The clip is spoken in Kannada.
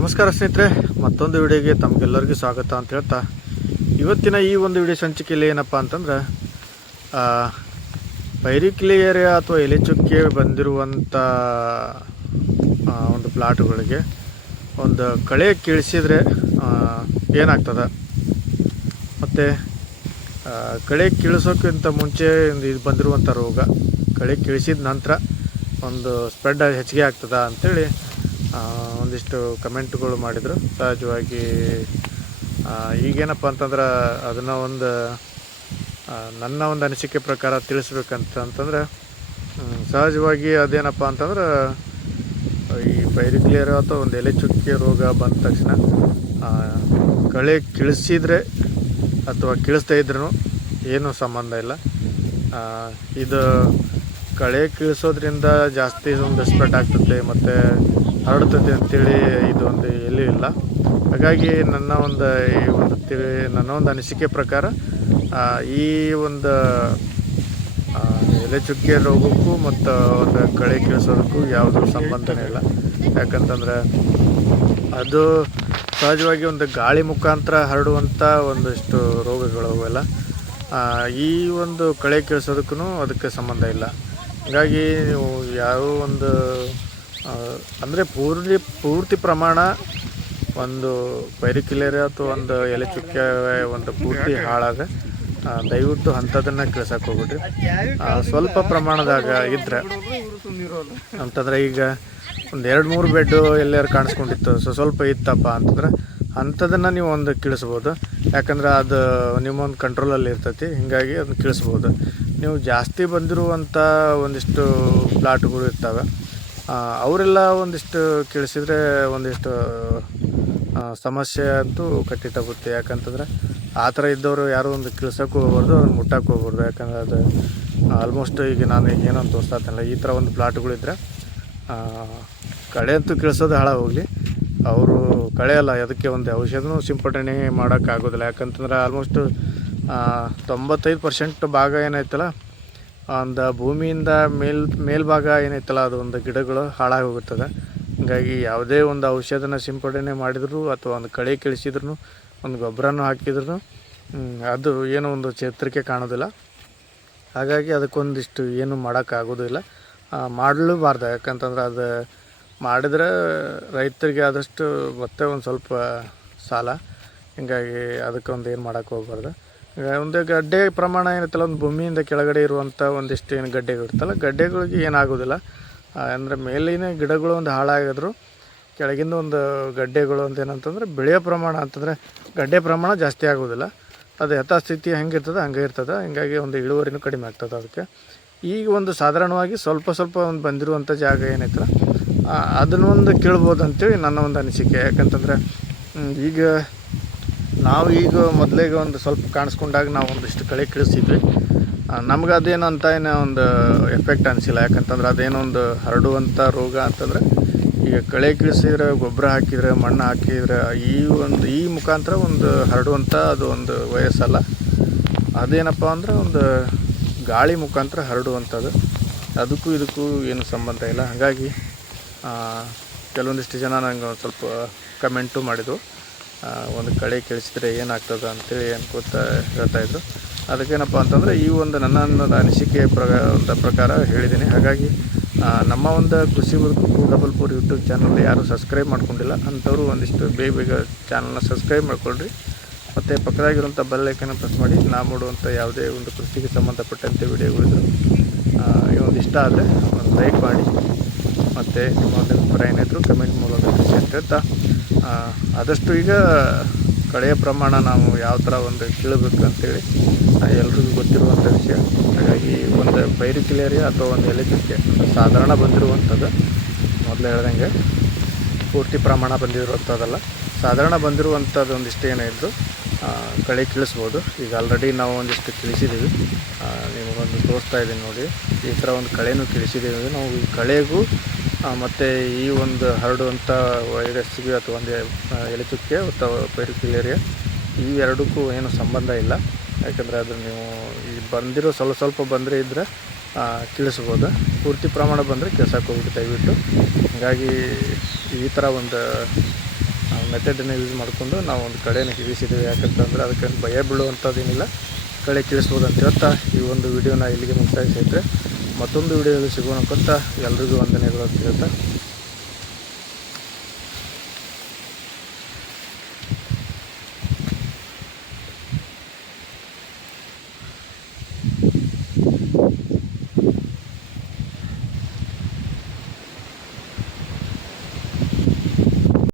ನಮಸ್ಕಾರ ಸ್ನೇಹಿತರೆ ಮತ್ತೊಂದು ವಿಡಿಯೋಗೆ ತಮಗೆಲ್ಲರಿಗೂ ಸ್ವಾಗತ ಅಂತ ಹೇಳ್ತಾ ಇವತ್ತಿನ ಈ ಒಂದು ವಿಡಿಯೋ ಸಂಚಿಕೆಯಲ್ಲಿ ಏನಪ್ಪ ಅಂತಂದ್ರೆ ಆ, ಪೈರಿಕ್ಲಿಯೇರಿಯಾ ಅಥವಾ ಎಲೆ ಚುಕ್ಕೆ ಬಂದಿರುವಂಥ ಒಂದು ಪ್ಲಾಟ್ಗಳಿಗೆ ಒಂದು ಕಳೆ ಕೀಳಿಸಿದರೆ ಏನಾಗ್ತದೆ? ಮತ್ತು ಕಳೆ ಕೀಳಿಸೋಕ್ಕಿಂತ ಮುಂಚೆ ಇದು ಬಂದಿರುವಂಥ ರೋಗ ಕಳೆ ಕೀಳಿಸಿದ ನಂತರ ಒಂದು ಸ್ಪ್ರೆಡ್ ಹೆಚ್ಚಿಗೆ ಆಗ್ತದ ಅಂಥೇಳಿ ಒಂದಿಷ್ಟು ಕಮೆಂಟ್ಗಳು ಮಾಡಿದರು. ಸಹಜವಾಗಿ ಈಗೇನಪ್ಪ ಅಂತಂದ್ರೆ ಅದನ್ನು ಒಂದು ನನ್ನ ಒಂದು ಅನಿಸಿಕೆ ಪ್ರಕಾರ ತಿಳಿಸ್ಬೇಕಂತ ಅಂತಂದ್ರೆ ಸಹಜವಾಗಿ ಅದೇನಪ್ಪ ಅಂತಂದ್ರೆ, ಈ ಪೈರಿಕ್ಲಿಯರ್ ಅಥವಾ ಒಂದು ಎಲೆ ಚುಕ್ಕೆ ರೋಗ ಬಂದ ತಕ್ಷಣ ಕಳೆ ಕಿಳಿಸಿದ್ರೆ ಅಥವಾ ಕಿಳಿಸ್ತಾ ಇದ್ರೂ ಏನೂ ಸಂಬಂಧ ಇಲ್ಲ. ಇದು ಕಳೆ ಕೀಳಿಸೋದ್ರಿಂದ ಜಾಸ್ತಿ ಒಂದು ಸ್ಪ್ರೆಡ್ ಆಗ್ತದೆ ಮತ್ತು ಹರಡ್ತದೆ ಅಂತೇಳಿ ಇದು ಒಂದು ಎಲ್ಲೂ ಇಲ್ಲ. ಹಾಗಾಗಿ ನನ್ನ ಒಂದು, ಈ ಒಂದು ತಿಳಿ, ನನ್ನ ಒಂದು ಅನಿಸಿಕೆ ಪ್ರಕಾರ ಈ ಒಂದು ಎಲೆ ಚುಕ್ಕೆ ರೋಗಕ್ಕೂ ಮತ್ತು ಒಂದು ಕಳೆ ಕೀಳಿಸೋದಕ್ಕೂ ಯಾವುದೂ ಸಂಬಂಧನೇ ಇಲ್ಲ. ಯಾಕಂತಂದ್ರೆ ಅದು ಸಹಜವಾಗಿ ಒಂದು ಗಾಳಿ ಮುಖಾಂತರ ಹರಡುವಂಥ ಒಂದಿಷ್ಟು ರೋಗಗಳು ಅವೆಲ್ಲ ಈ ಒಂದು ಕಳೆ ಕೀಳಿಸೋದಕ್ಕೂ ಅದಕ್ಕೆ ಸಂಬಂಧ ಇಲ್ಲ. ಹಾಗಾಗಿ ನೀವು ಯಾವ ಒಂದು ಅಂದರೆ ಪೂರ್ತಿ ಪೂರ್ತಿ ಪ್ರಮಾಣ ಒಂದು ಪೈರಿಕಿಲೇರ ಅಥವಾ ಒಂದು ಎಲೆ ಚುಕ್ಕೆ ಒಂದು ಪೂರ್ತಿ ಹಾಳಾಗ ದಯವಿಟ್ಟು ಅಂಥದನ್ನು ಕಳ್ಸಕ್ಕೆ ಹೋಗ್ಬಿಡ್ರಿ. ಸ್ವಲ್ಪ ಪ್ರಮಾಣದಾಗ ಇದ್ರೆ, ಅಂತಂದ್ರೆ ಈಗ ಒಂದು ಎರಡು ಮೂರು ಬೆಡ್ಡು ಎಲ್ಲಾರು ಕಾಣಿಸ್ಕೊಂಡಿತ್ತು. ಸೊ ಸ್ವಲ್ಪ ಇತ್ತಪ್ಪ ಅಂತಂದ್ರೆ ಅಂಥದನ್ನು ನೀವು ಒಂದು ಕಿಳಿಸ್ಬೋದು. ಯಾಕಂದ್ರೆ ಅದು ನಿಮ್ಮೊಂದು ಕಂಟ್ರೋಲಲ್ಲಿ ಇರ್ತೈತಿ. ಹೀಗಾಗಿ ಅದನ್ನ ಕೀಳಿಸ್ಬೋದು. ನೀವು ಜಾಸ್ತಿ ಬಂದಿರುವಂಥ ಒಂದಿಷ್ಟು ಪ್ಲಾಟ್ಗಳು ಇರ್ತವೆ. ಅವರೆಲ್ಲ ಒಂದಿಷ್ಟು ಕೇಳಿಸಿದರೆ ಒಂದಿಷ್ಟು ಸಮಸ್ಯೆ ಅಂತೂ ಕಟ್ಟಿಟ್ಟಾಗುತ್ತೆ ಯಾಕಂತಂದ್ರೆ ಆ ಥರ ಇದ್ದವರು ಯಾರೂ ಒಂದು ಕೆಲಸಕ್ಕೆ ಹೋಗ್ಬಾರ್ದು, ಅವ್ರನ್ನ ಮುಟ್ಟಕ್ಕೆ ಹೋಗ್ಬಾರ್ದು. ಯಾಕಂದರೆ ಅದು ಆಲ್ಮೋಸ್ಟ್ ಈಗ ನಾನು ಏನಂತ ತೋರಿಸ್ತಾಯಿಲ್ಲ ಈ ಥರ ಒಂದು ಪ್ಲಾಟ್ಗಳಿದ್ರೆ ಕಳೆ ಅಂತೂ ಕೀಳ್ಸೋದು ಹಾಳ ಹೋಗಲಿ ಅವರು ಕಳೆ ಅಲ್ಲ, ಅದಕ್ಕೆ ಒಂದು ಔಷಧನೂ ಸಿಂಪಡಣೆ ಮಾಡೋಕ್ಕಾಗೋದಿಲ್ಲ. ಯಾಕಂತಂದ್ರೆ ಆಲ್ಮೋಸ್ಟ್ ತೊಂಬತ್ತೈದು ಪರ್ಸೆಂಟ್ ಭಾಗ ಏನೈತಲ್ಲ ಒಂದು ಭೂಮಿಯಿಂದ ಮೇಲ್, ಮೇಲ್ಭಾಗ ಏನೈತಲ್ಲ ಅದು ಒಂದು ಗಿಡಗಳು ಹಾಳಾಗಿ ಹೋಗುತ್ತದೆ. ಹೀಗಾಗಿ ಯಾವುದೇ ಒಂದು ಔಷಧನ ಸಿಂಪಡಣೆ ಮಾಡಿದ್ರು ಅಥವಾ ಒಂದು ಕಳೆ ಕೀಳಿಸಿದ್ರು ಒಂದು ಗೊಬ್ಬರನೂ ಹಾಕಿದ್ರು ಅದು ಏನೋ ಒಂದು ಚೇತರಿಕೆ ಕಾಣೋದಿಲ್ಲ. ಹಾಗಾಗಿ ಅದಕ್ಕೊಂದಿಷ್ಟು ಏನು ಮಾಡೋಕ್ಕಾಗೋದಿಲ್ಲ. ಮಾಡಲೂಬಾರ್ದು. ಯಾಕಂತಂದ್ರೆ ಅದು ಮಾಡಿದ್ರೆ ರೈತರಿಗೆ ಆದಷ್ಟು ಮತ್ತೆ ಒಂದು ಸ್ವಲ್ಪ ಸಾಲ. ಹಿಂಗಾಗಿ ಅದಕ್ಕೊಂದು ಏನು ಮಾಡೋಕ್ಕೆ ಹೋಗ್ಬಾರ್ದು ಒಂದು ಗಡ್ಡೆ ಪ್ರಮಾಣ ಏನಿರ್ತಲ್ಲ ಒಂದು ಭೂಮಿಯಿಂದ ಕೆಳಗಡೆ ಇರುವಂಥ ಒಂದಿಷ್ಟು ಏನು ಗಡ್ಡೆಗಳು ಇರ್ತಲ್ಲ ಗಡ್ಡೆಗಳಿಗೆ ಏನಾಗೋದಿಲ್ಲ ಅಂದರೆ ಮೇಲಿನ ಗಿಡಗಳು ಒಂದು ಹಾಳಾಗಿದ್ರು, ಕೆಳಗಿಂದ ಒಂದು ಗಡ್ಡೆಗಳು ಅಂತ ಏನಂತಂದ್ರೆ ಬೆಳೆಯೋ ಪ್ರಮಾಣ ಅಂತಂದರೆ ಗಡ್ಡೆ ಪ್ರಮಾಣ ಜಾಸ್ತಿ ಆಗೋದಿಲ್ಲ ಅದು ಯಥಾಸ್ಥಿತಿ ಹೆಂಗಿರ್ತದೆ ಹಂಗೆ ಇರ್ತದೆ. ಹಿಂಗಾಗಿ ಒಂದು ಇಳುವರಿನೂ ಕಡಿಮೆ ಆಗ್ತದೆ ಅದಕ್ಕೆ. ಈಗ ಒಂದು ಸಾಧಾರಣವಾಗಿ ಸ್ವಲ್ಪ ಸ್ವಲ್ಪ ಒಂದು ಬಂದಿರುವಂಥ ಜಾಗ ಏನೈತಲ್ಲ ಅದನ್ನೊಂದು ಕೇಳ್ಬೋದು ಅಂತೇಳಿ ನನ್ನ ಒಂದು ಅನಿಸಿಕೆ. ಯಾಕಂತಂದರೆ ಈಗ ನಾವು ಈಗ ಮೊದಲಿಗೆ ಒಂದು ಸ್ವಲ್ಪ ಕಾಣಿಸ್ಕೊಂಡಾಗ ನಾವು ಒಂದಿಷ್ಟು ಕಳೆ ಕಿಳಿಸಿದ್ವಿ. ನಮ್ಗೆ ಅದೇನು ಅಂತ ಏನೋ ಒಂದು ಎಫೆಕ್ಟ್ ಅನಿಸಿಲ್ಲ. ಯಾಕಂತಂದ್ರೆ ಅದೇನೊಂದು ಹರಡುವಂಥ ರೋಗ ಅಂತಂದ್ರೆ ಈಗ ಕಳೆ ಕಿಳಿಸಿದ್ರೆ ಗೊಬ್ಬರ ಹಾಕಿದ್ರೆ ಮಣ್ಣು ಹಾಕಿದರೆ ಈ ಒಂದು ಈ ಮುಖಾಂತರ ಒಂದು ಹರಡುವಂಥ ಅದು ಒಂದು ವಯಸ್ಸಲ್ಲ. ಅದೇನಪ್ಪ ಅಂದ್ರೆ ಒಂದು ಗಾಳಿ ಮುಖಾಂತರ ಹರಡುವಂಥದ್ದು. ಅದಕ್ಕೂ ಇದಕ್ಕೂ ಏನು ಸಂಬಂಧ ಇಲ್ಲ. ಹಾಗಾಗಿ ಕೆಲವೊಂದಿಷ್ಟು ಜನ ನಂಗೆ ಒಂದು ಸ್ವಲ್ಪ ಕಮೆಂಟು ಮಾಡಿದ್ರು. ಆ, ಒಂದು ಕಳೆ ಕೆಳಿಸಿದ್ರೆ ಏನಾಗ್ತದೆ ಅಂತೇಳಿ ಅನ್ಕೋತ ಹೇಳ್ತಾಯಿದ್ರು ಅದಕ್ಕೇನಪ್ಪ ಅಂತಂದರೆ ಈ ಒಂದು ನನ್ನ ಅನ್ನೋದು ಅನಿಸಿಕೆ ಪ್ರ ಒಂದು ಪ್ರಕಾರ ಹೇಳಿದ್ದೀನಿ. ಹಾಗಾಗಿ ನಮ್ಮ ಒಂದು ಕೃಷಿ ಬದುಕು ಡಬಲ್ ಫೋರ್ ಯೂಟ್ಯೂಬ್ ಚಾನಲ್ ಯಾರು ಸಬ್ಸ್ಕ್ರೈಬ್ ಮಾಡ್ಕೊಂಡಿಲ್ಲ. ಅಂಥವ್ರು ಒಂದಿಷ್ಟು ಬೇಗ ಬೇಗ ಚಾನಲ್ನ ಸಬ್ಸ್ಕ್ರೈಬ್ ಮಾಡ್ಕೊಳ್ರಿ. ಮತ್ತು ಪಕ್ಕದಾಗಿರುವಂಥ ಲೇಖನ ಪ್ರೆಸ್ ಮಾಡಿ. ನಾ ಮಾಡುವಂಥ ಯಾವುದೇ ಒಂದು ಕೃಷಿಗೆ ಸಂಬಂಧಪಟ್ಟಂತೆ ವಿಡಿಯೋಗಳಿದ್ರು ಈ ಒಂದು ಇಷ್ಟ ಆದರೆ ಒಂದು ಲೈಕ್ ಮಾಡಿ. ಮತ್ತು ನಿಮ್ಮ ಒಂದು ಅಭಿಪ್ರಾಯ ಕಮೆಂಟ್ ಮೂಲಕ ತಿಳಿಸಿ ಅಂತ ಹೇಳ್ತಾ ಆದಷ್ಟು ಈಗ ಕಳೆಯ ಪ್ರಮಾಣ ನಾವು ಯಾವ ಥರ ಒಂದು ಕೀಳಬೇಕು ಅಂತೇಳಿ ಎಲ್ರಿಗೂ ಗೊತ್ತಿರುವಂಥ ವಿಷಯ. ಹಾಗಾಗಿ ಒಂದು ಪೈರಿಕಿಲೇರಿಯಾ ಅಥವಾ ಒಂದು ಎಲೆ ಚುಕ್ಕೆ ಸಾಧಾರಣ ಬಂದಿರುವಂಥದ್ದು, ಮೊದಲು ಹೇಳ್ದಂಗೆ ಪೂರ್ತಿ ಪ್ರಮಾಣ ಬಂದಿರುವಂಥದ್ದಲ್ಲ. ಸಾಧಾರಣ ಬಂದಿರುವಂಥದ್ದು ಒಂದಿಷ್ಟು ಏನೇ ಕಳೆ ಕೀಳಿಸ್ಬೋದು. ಈಗ ಆಲ್ರೆಡಿ ನಾವು ಒಂದಿಷ್ಟು ತಿಳಿಸಿದ್ದೀವಿ ನಿಮಗೊಂದು ತೋರಿಸ್ತಾ ಇದ್ದೀನಿ ನೋಡಿ. ಈ ಥರ ಒಂದು ಕಳೆನೂ ತಿಳಿಸಿದ್ದೀವಿ ನಾವು ಈ ಕಳೆಗೂ ಮತ್ತು ಈ ಒಂದು ಹರಡುವಂಥ ವೈರಸ್ಗೆ ಅಥವಾ ಒಂದು ಚುಕ್ಕೆ ಅಥವಾ ಪೈರಿಕ್ಯುಲೇರಿಯಾ ಇವೆರಡಕ್ಕೂ ಏನು ಸಂಬಂಧ ಇಲ್ಲ. ಯಾಕಂದರೆ ಅದು ನೀವು ಈ ಬಂದಿರೋ ಸ್ವಲ್ಪ ಸ್ವಲ್ಪ ಬಂದರೆ ಇದ್ದರೆ ತಿಳಿಸ್ಬೋದು. ಪೂರ್ತಿ ಪ್ರಮಾಣ ಬಂದರೆ ಕೀಳ್ಸಕ್ಕೆ ಹೋಗ್ಬಿಟ್ಟು ದಯವಿಟ್ಟು. ಹಾಗಾಗಿ ಈ ಥರ ಒಂದು ಮೆಥಡನ್ನು ಯೂಸ್ ಮಾಡಿಕೊಂಡು ನಾವು ಒಂದು ಕಡೆಯನ್ನು ಕೀಳಿಸಿದ್ದೀವಿ ಯಾಕಂತಂದರೆ ಅದಕ್ಕೆ ಭಯ ಬೀಳುವಂಥದ್ದೇನಿಲ್ಲ ಕಳೆ ಕಿಳಿಸ್ಬೋದು ಅಂತ ಹೇಳ್ತಾ ಈ ಒಂದು ವಿಡಿಯೋನ ಇಲ್ಲಿಗೆ ಮುಕ್ತಾಯಿಸಿದ್ರೆ ಮತ್ತೊಂದು ವಿಡಿಯೋದಲ್ಲಿ ಸಿಗೋಣ ಅಂತ ಎಲ್ರಿಗೂ ವಂದನೆಗಳು ಅಂತ ಹೇಳ್ತಾ